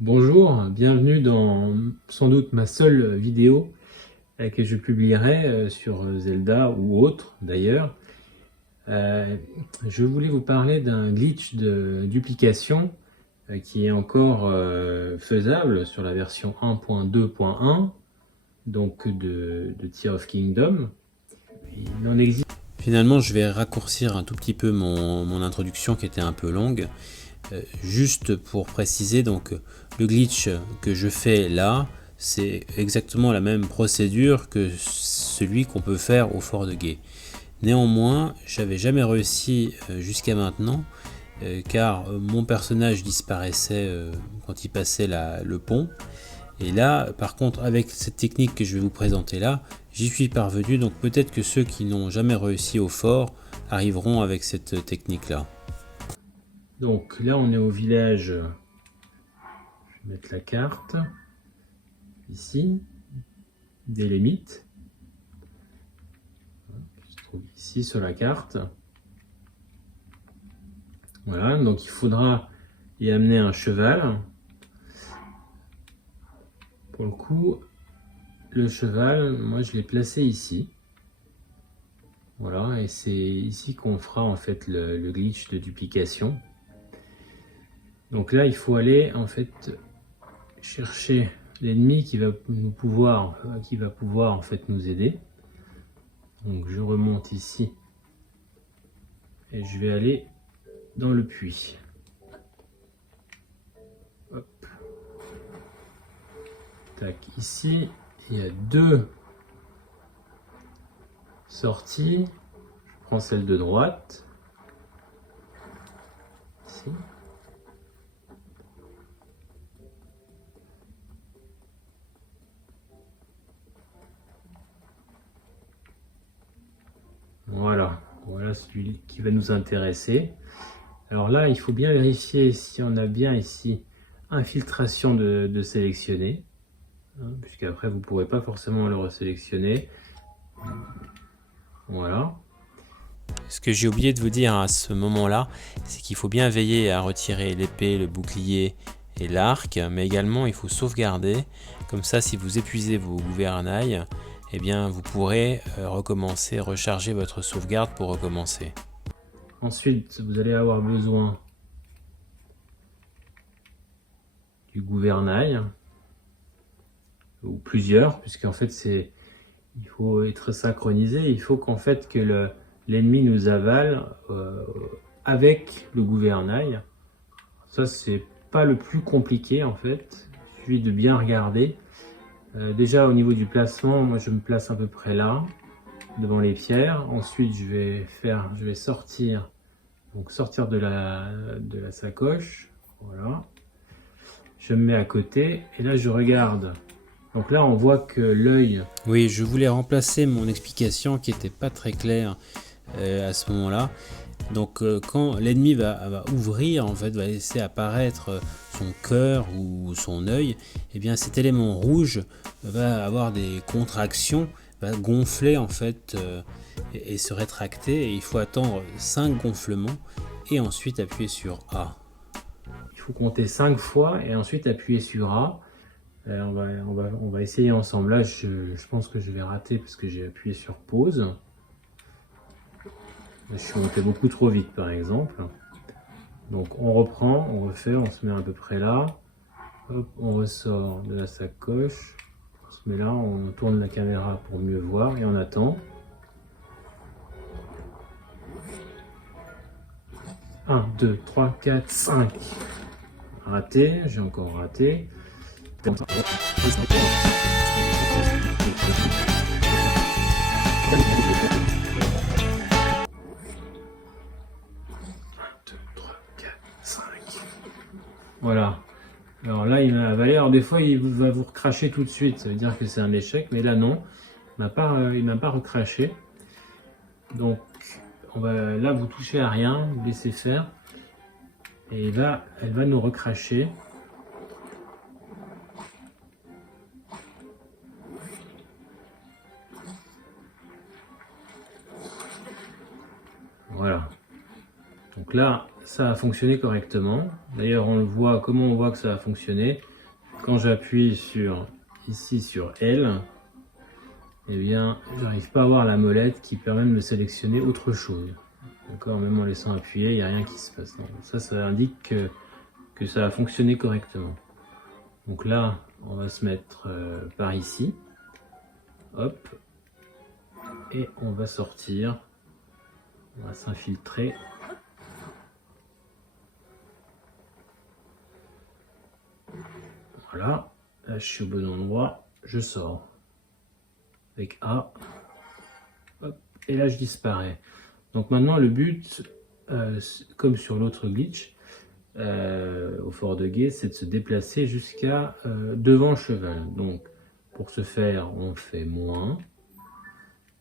Bonjour, bienvenue dans sans doute ma seule vidéo que je publierai sur Zelda ou autre d'ailleurs. Je voulais vous parler d'un glitch de duplication qui est encore faisable sur la version 1.2.1 donc de Tears of Kingdom. Il en existe. Finalement, je vais raccourcir un tout petit peu mon introduction qui était un peu longue. Juste pour préciser, donc le glitch que je fais là, c'est exactement la même procédure que celui qu'on peut faire au fort de Guet. Néanmoins, j'avais jamais réussi jusqu'à maintenant, car mon personnage disparaissait quand il passait le pont. Et là, par contre, avec cette technique que je vais vous présenter là, j'y suis parvenu. Donc peut-être que ceux qui n'ont jamais réussi au fort arriveront avec cette technique là. Donc là on est au village, je vais mettre la carte ici, des limites, qui se trouve ici sur la carte. Voilà, donc il faudra y amener un cheval. Pour le coup, le cheval, moi je l'ai placé ici. Voilà, et c'est ici qu'on fera en fait le glitch de duplication. Donc là, il faut aller en fait chercher l'ennemi qui va pouvoir en fait nous aider. Donc je remonte ici et je vais aller dans le puits. Hop. Tac, ici, il y a deux sorties. Je prends celle de droite. Ici. Voilà celui qui va nous intéresser. Alors là, il faut bien vérifier si on a bien ici infiltration de sélectionner, hein, puisqu'après vous ne pourrez pas forcément le resélectionner. Voilà. Ce que j'ai oublié de vous dire à ce moment-là, c'est qu'il faut bien veiller à retirer l'épée, le bouclier et l'arc, mais également il faut sauvegarder. Comme ça, si vous épuisez vos gouvernails, eh bien vous pourrez recommencer, recharger votre sauvegarde pour recommencer. Ensuite, vous allez avoir besoin du gouvernail, ou plusieurs, puisqu'en fait il faut être synchronisé. Il faut qu'en fait que l'ennemi nous avale avec le gouvernail. Ça, c'est pas le plus compliqué en fait. Il suffit de bien regarder. Déjà au niveau du placement, moi je me place à peu près là, devant les pierres. Ensuite je vais sortir, donc sortir de la sacoche. Voilà. Je me mets à côté et là je regarde. Donc là on voit que l'œil... Oui, je voulais remplacer mon explication qui n'était pas très claire à ce moment-là. Donc quand l'ennemi va ouvrir, en fait, va laisser apparaître son cœur ou son œil, eh bien cet élément rouge va avoir des contractions, va gonfler en fait et se rétracter. Et il faut attendre 5 gonflements et ensuite appuyer sur A. Il faut compter 5 fois et ensuite appuyer sur A. On va essayer ensemble. Là, je pense que je vais rater parce que j'ai appuyé sur pause. Je suis monté beaucoup trop vite, par exemple. Donc, on reprend, on refait, on se met à peu près là. Hop, on ressort de la sacoche. On se met là, on tourne la caméra pour mieux voir et on attend. 1, 2, 3, 4, 5. Raté, j'ai encore raté. Voilà. Alors là, il m'a avalé. Alors des fois, il va vous recracher tout de suite. Ça veut dire que c'est un échec. Mais là, non. Il m'a pas recraché. Donc, là, vous touchez à rien. Vous laissez faire. Et là, elle va nous recracher. Voilà. Donc là, ça a fonctionné correctement. D'ailleurs, on le voit, comment on voit que ça a fonctionné. Quand j'appuie ici sur L, eh bien, j'arrive pas à voir la molette qui permet de me sélectionner autre chose. D'accord, même en laissant appuyer, il n'y a rien qui se passe. Donc, ça indique que ça a fonctionné correctement. Donc là, on va se mettre par ici. Hop. Et on va sortir. On va s'infiltrer. Voilà. Là, je suis au bon endroit. Je sors. Avec A. Hop. Et là, je disparais. Donc maintenant, le but, comme sur l'autre glitch, au fort de guet, c'est de se déplacer jusqu'à devant le cheval. Donc, pour ce faire, on fait moins.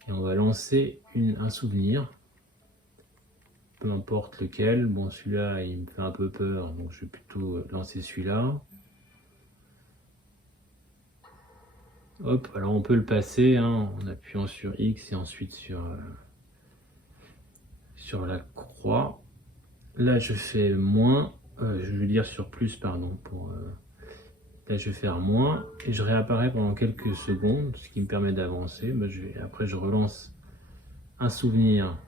Et on va lancer un souvenir. Peu importe lequel. Bon, celui-là, il me fait un peu peur. Donc, je vais plutôt lancer celui-là. Hop, alors on peut le passer hein, en appuyant sur X et ensuite sur la croix. Là, je fais moins. Je veux dire sur plus, pardon. Là, je vais faire moins et je réapparais pendant quelques secondes, ce qui me permet d'avancer. Après, je relance un souvenir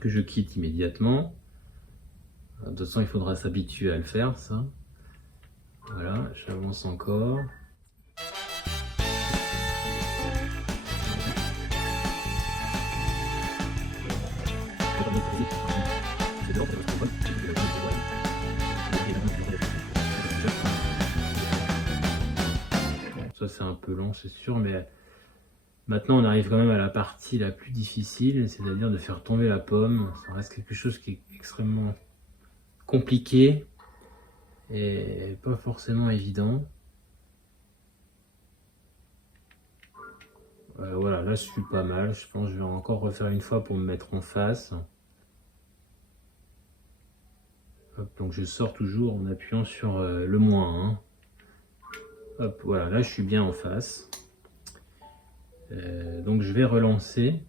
que je quitte immédiatement. De toute façon, il faudra s'habituer à le faire, ça. Voilà, j'avance encore. Ça c'est un peu long, c'est sûr, mais maintenant on arrive quand même à la partie la plus difficile, c'est-à-dire de faire tomber la pomme. Ça reste quelque chose qui est extrêmement compliqué et pas forcément évident. Voilà, là je suis pas mal. Je pense que je vais encore refaire une fois pour me mettre en face. Hop, donc je sors toujours en appuyant sur le moins. Hein. Hop, voilà, là je suis bien en face. Donc je vais relancer.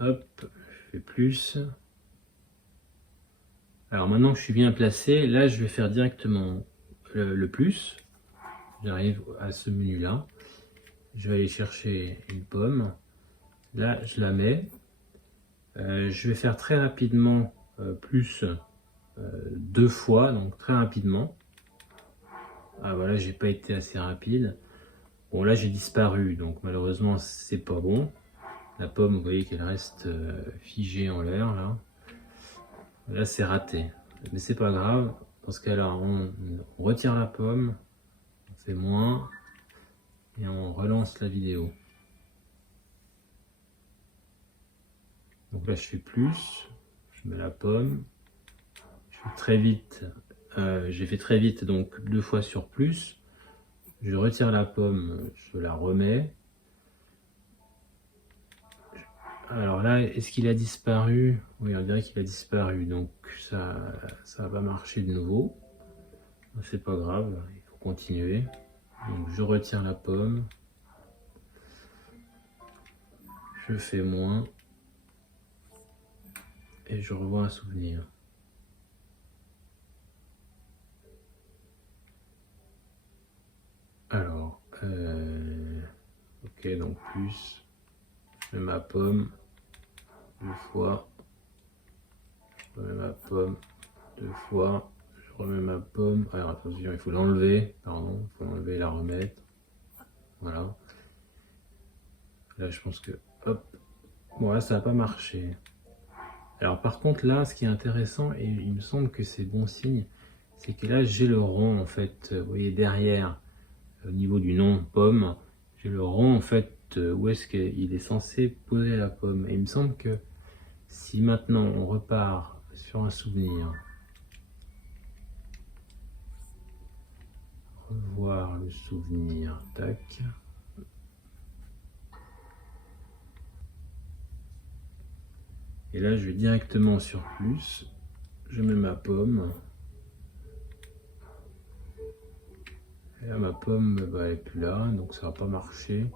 Hop, je fais plus. Alors maintenant que je suis bien placé, là je vais faire directement le plus. J'arrive à ce menu là. Je vais aller chercher une pomme. Là je la mets. Je vais faire très rapidement plus 2 fois, donc très rapidement. Ah voilà, j'ai pas été assez rapide. Bon là j'ai disparu, donc malheureusement c'est pas bon. La pomme, vous voyez qu'elle reste figée en l'air là. Là c'est raté, mais c'est pas grave. Dans ce cas-là, on retire la pomme, on fait moins et on relance la vidéo. Donc là je fais plus, je mets la pomme, je fais très vite. J'ai fait très vite, donc 2 fois sur plus. Je retire la pomme, je la remets. Alors là, est-ce qu'il a disparu? Oui, on dirait qu'il a disparu, donc ça va marcher de nouveau. C'est pas grave, il faut continuer. Donc je retire la pomme. Je fais moins. Et je revois un souvenir. Alors, ok, donc plus, je mets ma pomme 2 fois, je remets ma pomme 2 fois, je remets ma pomme, alors attention, il faut l'enlever, pardon, il faut l'enlever et la remettre, voilà. Là, je pense que, hop, bon là, ça n'a pas marché. Alors par contre, là, ce qui est intéressant, et il me semble que c'est bon signe, c'est que là, j'ai le rond, en fait, vous voyez, derrière, au niveau du nom pomme, j'ai le rond en fait où est-ce qu'il est censé poser la pomme. Et il me semble que si maintenant on repart sur un souvenir, revoir le souvenir, tac. Et là je vais directement sur plus, je mets ma pomme. Et là, ma pomme, bah, elle est plus là, donc ça va pas marcher.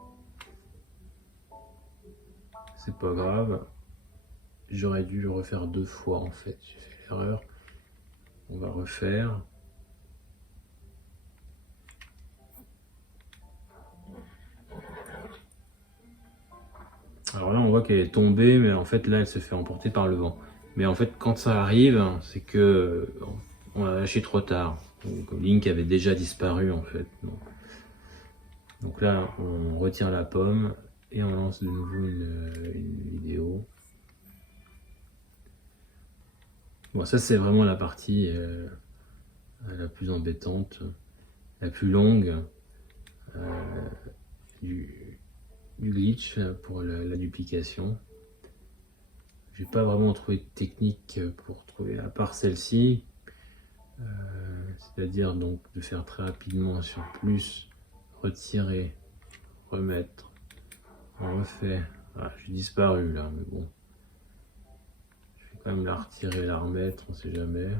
C'est pas grave. J'aurais dû le refaire 2 fois en fait. J'ai fait l'erreur. On va refaire. Alors là, on voit qu'elle est tombée, mais en fait, là, elle se fait emporter par le vent. Mais en fait, quand ça arrive, c'est que on a lâché trop tard. Donc, Link avait déjà disparu en fait. Donc là, on retire la pomme et on lance de nouveau une vidéo. Bon, ça c'est vraiment la partie la plus embêtante, la plus longue du glitch pour la duplication. J'ai pas vraiment trouvé de technique pour trouver, à part celle-ci, c'est-à-dire donc de faire très rapidement sur plus, retirer, remettre, on refait. Ah, j'ai disparu là, mais bon. Je vais quand même la retirer, la remettre, on sait jamais.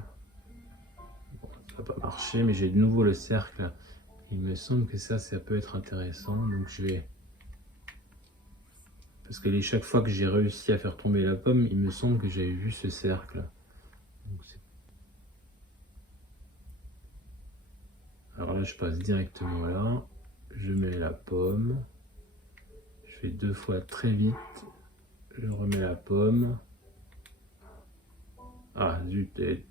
Bon, ça va pas marcher, mais j'ai de nouveau le cercle. Il me semble que ça peut être intéressant, donc je vais... Parce que chaque fois que j'ai réussi à faire tomber la pomme, il me semble que j'avais vu ce cercle. Donc, alors là, je passe directement là. Je mets la pomme. Je fais 2 fois très vite. Je remets la pomme. Ah zut, elle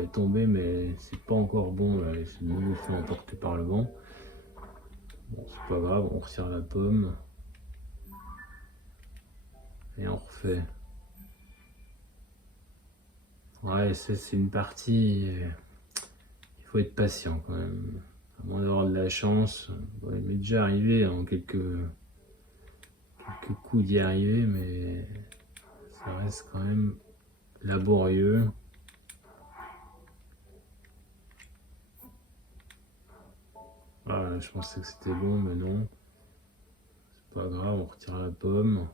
est tombée, mais c'est pas encore bon. Elle s'est de nouveau fait emporter par le vent. Bon, c'est pas grave, on retire la pomme. Et on refait. Ouais, c'est une partie... Il faut être patient quand même. À moins d'avoir de la chance. Bon, il m'est déjà arrivé en quelques coups d'y arriver, mais ça reste quand même laborieux. Voilà, je pensais que c'était bon, mais non. C'est pas grave, on retire la pomme.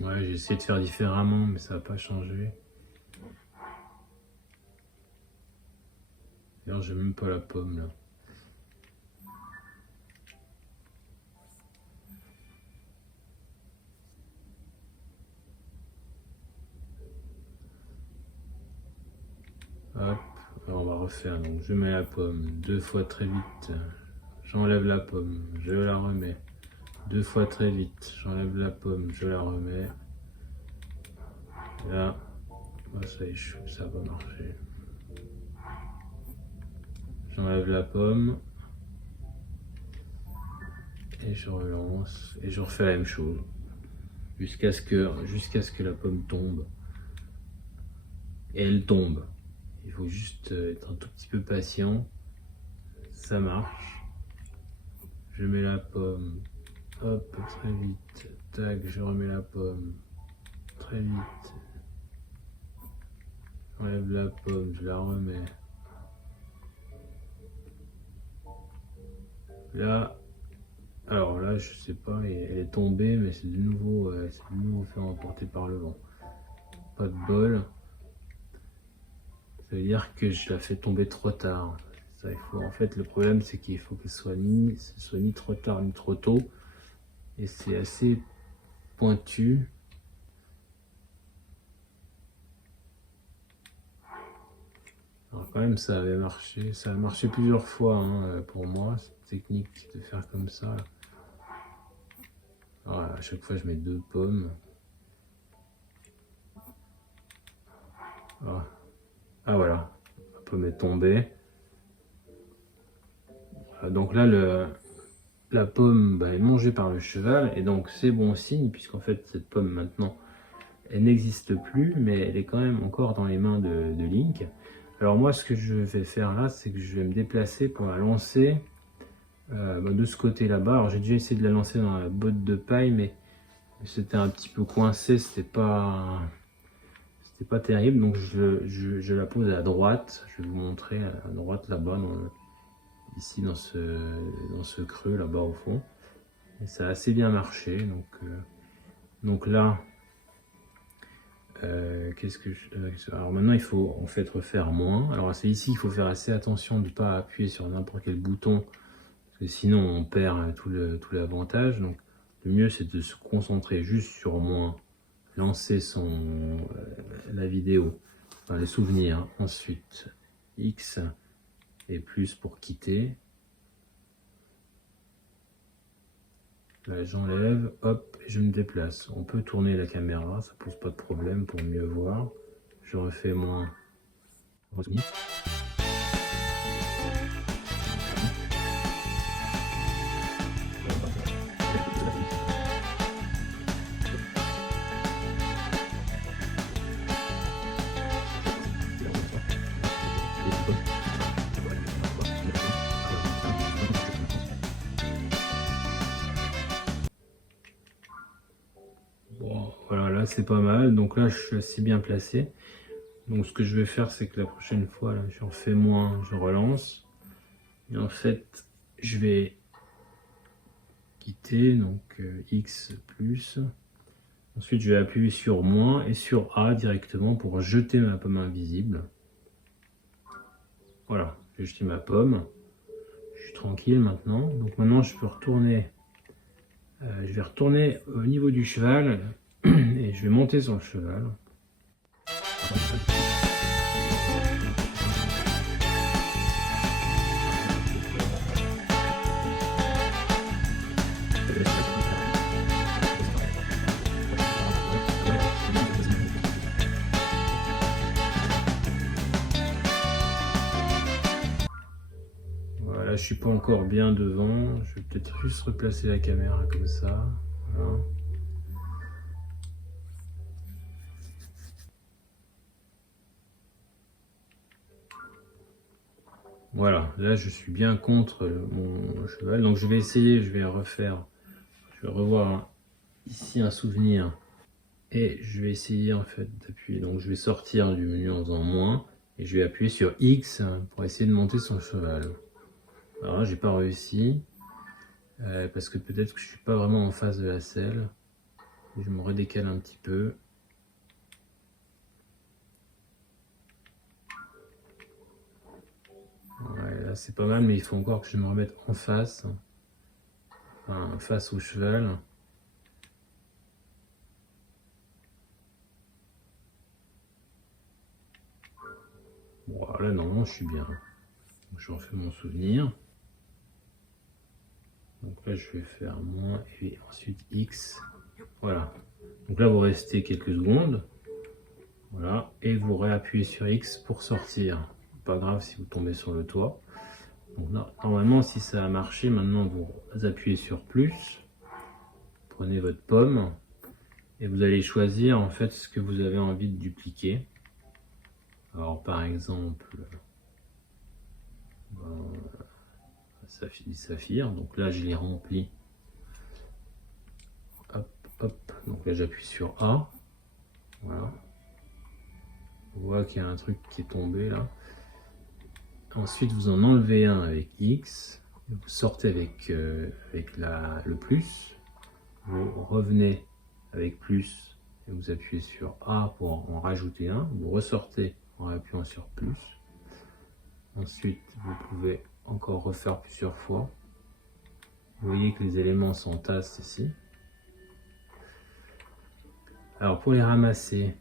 Ouais, j'ai essayé de faire différemment, mais ça n'a pas changé. D'ailleurs, j'ai même pas la pomme là. Hop, alors on va refaire. Donc je mets la pomme 2 fois très vite. J'enlève la pomme, je la remets. 2 fois très vite, j'enlève la pomme, je la remets. Là, ça échoue, ça va marcher. J'enlève la pomme. Et je relance. Et je refais la même chose. Jusqu'à ce que la pomme tombe. Et elle tombe. Il faut juste être un tout petit peu patient. Ça marche. Je mets la pomme. Hop, très vite. Tac, je remets la pomme. Très vite. J'enlève la pomme, je la remets. Là, alors là, je sais pas, elle est tombée, mais c'est de nouveau fait emporter par le vent. Pas de bol. Ça veut dire que je la fais tomber trop tard. Ça, en fait, le problème, c'est qu'il faut que ce soit ni trop tard ni trop tôt. Et c'est assez pointu. Alors quand même, ça avait marché. Ça a marché plusieurs fois hein, pour moi, cette technique de faire comme ça. Alors, à chaque fois, je mets 2 pommes. Ah voilà, la pomme est tombée. Donc là, la pomme est mangée par le cheval, et donc c'est bon signe, puisqu'en fait, cette pomme maintenant, elle n'existe plus, mais elle est quand même encore dans les mains de Link. Alors moi, ce que je vais faire là, c'est que je vais me déplacer pour la lancer de ce côté là-bas. Alors j'ai déjà essayé de la lancer dans la botte de paille, mais c'était un petit peu coincé, c'était pas c'est pas terrible, donc je la pose à droite. Je vais vous montrer à droite là-bas, ici dans ce creux là-bas au fond. Et ça a assez bien marché. Donc là, alors maintenant il faut en fait refaire moins. Alors c'est ici qu'il faut faire assez attention de ne pas appuyer sur n'importe quel bouton, parce que sinon on perd tout l'avantage. Donc le mieux c'est de se concentrer juste sur moins, lancer la vidéo, enfin les souvenirs, ensuite X et plus pour quitter. Là j'enlève, hop, et je me déplace. On peut tourner la caméra, ça pose pas de problème pour mieux voir. Je refais moins. Bon, voilà, là c'est pas mal. Donc là je suis assez bien placé. Donc ce que je vais faire, c'est que la prochaine fois, là, je refais moins, je relance. Et en fait, je vais quitter, donc X plus. Ensuite, je vais appuyer sur moins et sur A directement pour jeter ma pomme invisible. Voilà, j'ai jeté ma pomme. Je suis tranquille maintenant. Donc maintenant, je peux retourner. Je vais retourner au niveau du cheval et je vais monter sur le cheval. Voilà, je suis pas encore bien devant. Je vais peut-être juste replacer la caméra comme ça. Voilà. Voilà, là je suis bien contre mon cheval. Donc je vais essayer, je vais revoir ici un souvenir. Et je vais essayer en fait d'appuyer. Donc je vais sortir du menu en faisant moins. Et je vais appuyer sur X pour essayer de monter son cheval. Alors là j'ai pas réussi. Parce que peut-être que je suis pas vraiment en face de la selle. Je me redécale un petit peu. Ouais, là c'est pas mal, mais il faut encore que je me remette en face. Enfin, face au cheval. Bon, là normalement je suis bien. Donc, je refais mon souvenir. Donc là je vais faire moins et ensuite X. Voilà. Donc là vous restez quelques secondes. Voilà. Et vous réappuyez sur X pour sortir. Pas grave si vous tombez sur le toit. Donc, normalement si ça a marché, maintenant vous appuyez sur plus. Prenez votre pomme. Et vous allez choisir en fait ce que vous avez envie de dupliquer. Alors par exemple, saphir, donc là je l'ai rempli. Hop, hop, donc là j'appuie sur A. Voilà. On voit qu'il y a un truc qui est tombé là. Ensuite vous en enlevez un avec X. Vous sortez avec le plus. Vous revenez avec plus et vous appuyez sur A pour en rajouter un. Vous ressortez en appuyant sur plus. Ensuite, vous pouvez encore refaire plusieurs fois. Vous voyez que les éléments s'entassent ici. Alors pour les ramasser,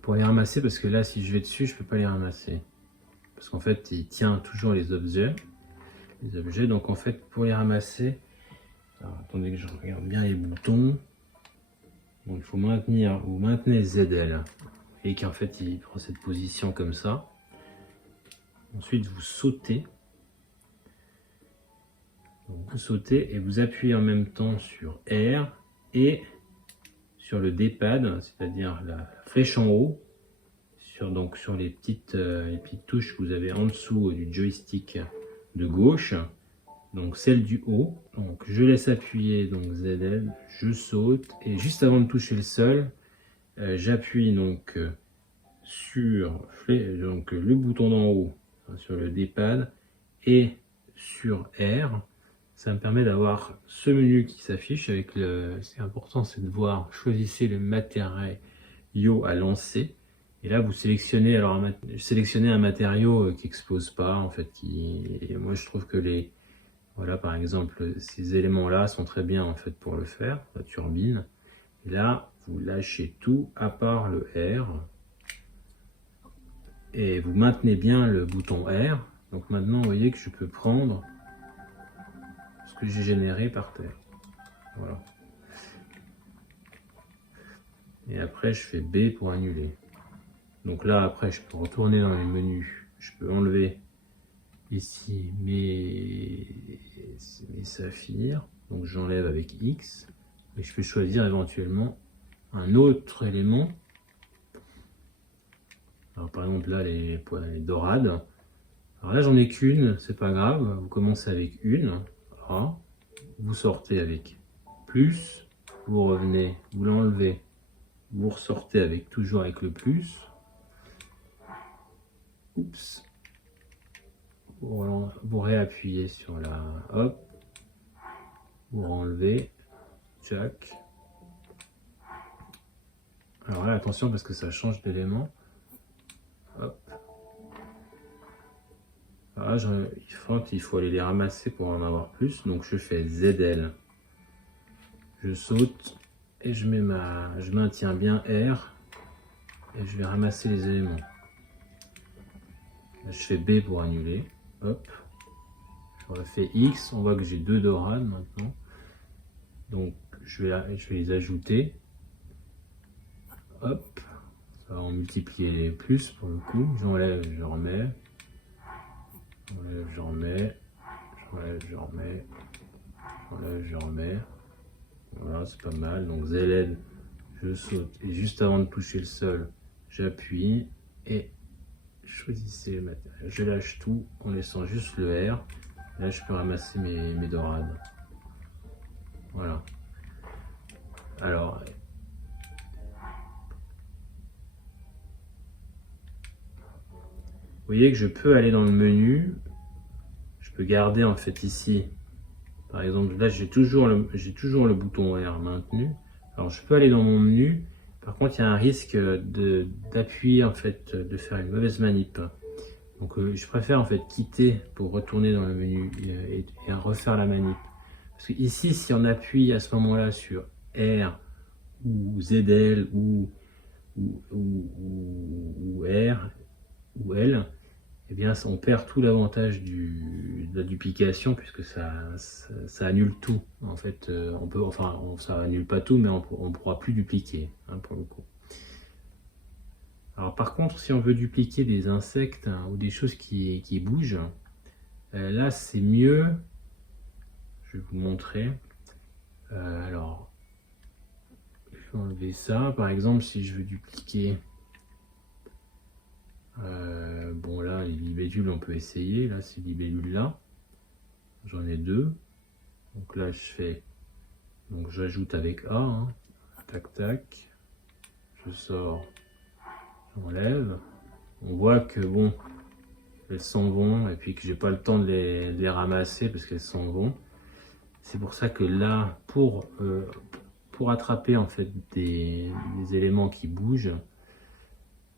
parce que là si je vais dessus, je peux pas les ramasser. Parce qu'en fait, il tient toujours les objets. Donc en fait, pour les ramasser, alors, attendez que je regarde bien les boutons. Donc il faut vous maintenez ZL. Et qu'en fait il prend cette position comme ça. Ensuite vous sautez. Donc, vous sautez et vous appuyez en même temps sur R et sur le D-pad, c'est-à-dire la flèche en haut, sur les petites touches que vous avez en dessous du joystick de gauche. Donc celle du haut, donc je laisse appuyer donc ZL, je saute et juste avant de toucher le sol, J'appuie donc sur le bouton d'en haut, hein, sur le D-pad, et sur R. Ça me permet d'avoir ce menu qui s'affiche avec le. C'est important, c'est de voir, choisissez le matériau à lancer. Et là, vous sélectionnez un matériau qui explose pas, en fait. Et moi, je trouve que voilà, par exemple, ces éléments-là sont très bien en fait pour le faire, la turbine. Et là, vous lâchez tout à part le R. Et vous maintenez bien le bouton R. Donc maintenant, vous voyez que je peux prendre ce que j'ai généré par terre. Voilà. Et après, je fais B pour annuler. Donc là, après, je peux retourner dans les menus. Je peux enlever ici mes saphirs. Donc j'enlève avec X. Et je peux choisir éventuellement un autre élément. Alors par exemple là, les dorades. Alors là, j'en ai qu'une, c'est pas grave. Vous commencez avec une. Voilà. Vous sortez avec plus. Vous revenez, vous l'enlevez. Vous ressortez avec toujours avec le plus. Oups. Vous réappuyez sur la hop. Vous enlevez. Jack. Alors là, attention parce que ça change d'élément. Hop. Alors là, il faut aller les ramasser pour en avoir plus. Donc je fais ZL. Je saute et je maintiens bien R. Et je vais ramasser les éléments. Là, je fais B pour annuler. Hop. Je refais X. On voit que j'ai deux dorades maintenant. Donc je vais les ajouter. Hop. Ça va en multiplier les plus pour le coup. J'enlève, je remets. J'enlève, je remets. J'enlève, je remets. J'enlève, je remets. Voilà, c'est pas mal. Donc ZL, je saute. Et juste avant de toucher le sol, j'appuie. Et choisissez le matériel. Je lâche tout en laissant juste le R. Là, je peux ramasser mes dorades. Voilà. Alors, vous voyez que je peux aller dans le menu. Je peux garder en fait ici. Par exemple, là, j'ai toujours le bouton R maintenu. Alors, je peux aller dans mon menu. Par contre, il y a un risque d'appuyer en fait, de faire une mauvaise manip. Donc, je préfère en fait quitter pour retourner dans le menu et refaire la manip. Parce que ici, si on appuie à ce moment-là sur R ou ZL ou R ou L, eh bien, on perd tout l'avantage de la duplication puisque ça annule tout. En fait, ça annule pas tout, mais on ne pourra plus dupliquer hein, pour le coup. Alors par contre, si on veut dupliquer des insectes hein, ou des choses qui bougent, là c'est mieux. Je vais vous montrer. Alors, je vais enlever ça. Par exemple, si je veux dupliquer, bon là, les libellules, on peut essayer. Là, ces libellules là, j'en ai deux. Donc là, donc j'ajoute avec A. Hein. Tac tac. Je sors. J'enlève. On voit que bon, elles s'en vont et puis que j'ai pas le temps de les ramasser parce qu'elles s'en vont. C'est pour ça que là, pour attraper en fait des éléments qui bougent,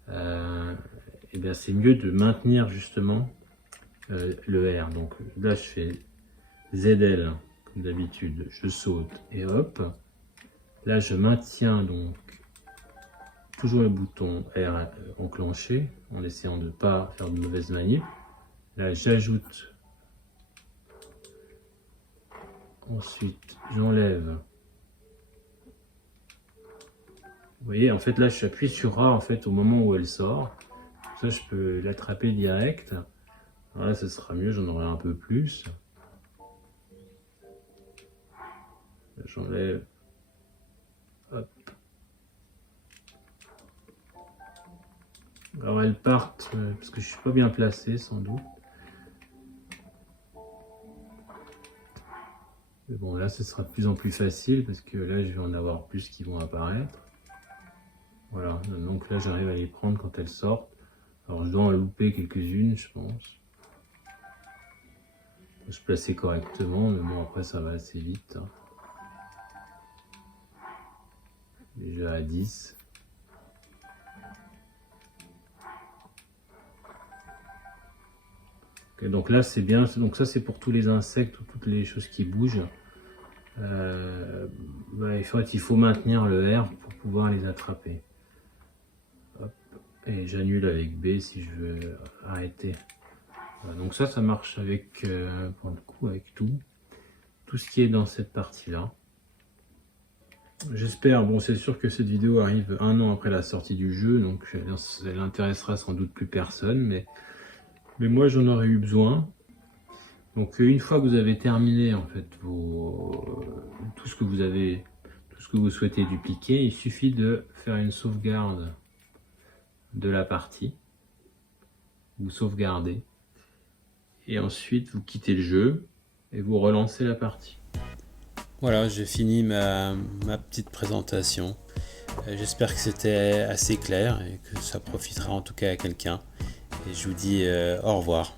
et bien c'est mieux de maintenir justement le R. Donc là, je fais ZL comme d'habitude, je saute et hop. Là, je maintiens donc toujours le bouton R enclenché en essayant de ne pas faire de mauvaise manip. Là, j'ajoute. Ensuite, j'enlève. Vous voyez, en fait, là, j'appuie sur A en fait au moment où elle sort. Ça, je peux l'attraper direct. Alors là, ce sera mieux, j'en aurai un peu plus. J'enlève. Hop. Alors elles partent parce que je suis pas bien placé sans doute. Mais bon là ce sera de plus en plus facile parce que là je vais en avoir plus qui vont apparaître. Voilà, donc là j'arrive à les prendre quand elles sortent. Alors je dois en louper quelques-unes, je pense. Faut se placer correctement, mais bon après ça va assez vite. Hein. Déjà à 10. Okay, donc là c'est bien, donc ça c'est pour tous les insectes ou toutes les choses qui bougent. Il faut maintenir le R pour pouvoir les attraper. Hop. Et j'annule avec B si je veux arrêter. Voilà, donc ça marche avec, pour le coup, avec tout ce qui est dans cette partie-là. J'espère, bon c'est sûr que cette vidéo arrive 1 an après la sortie du jeu, donc elle intéressera sans doute plus personne, mais moi j'en aurais eu besoin. Donc une fois que vous avez terminé en fait tout ce que vous souhaitez dupliquer, il suffit de faire une sauvegarde de la partie. Vous sauvegardez et ensuite vous quittez le jeu et vous relancez la partie. Voilà, j'ai fini ma petite présentation. J'espère que c'était assez clair et que ça profitera en tout cas à quelqu'un. Et je vous dis au revoir.